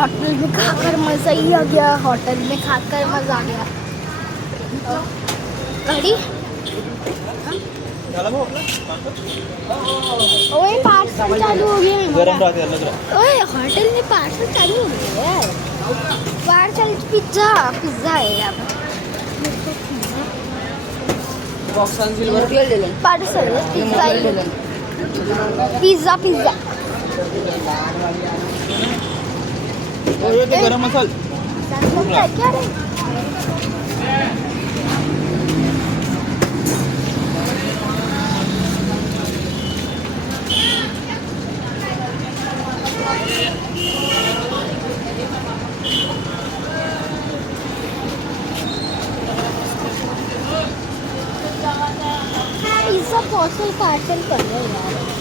Hotel में खाकर मज़ा ही आ गया, होटल में खाकर मज़ा आ गया। गाड़ी ओए पार्सल चालू हो गया है। ओए होटल में पार्सल चालू हो गया है यार। पार्सल पिज्ज़ा पिज्ज़ा है यहाँ पर। पार्सल पिज्ज़ा पिज्ज़ा गरम मसाला क्या रे? पिज्ज़ा पार्सल कर रहे हैं यार।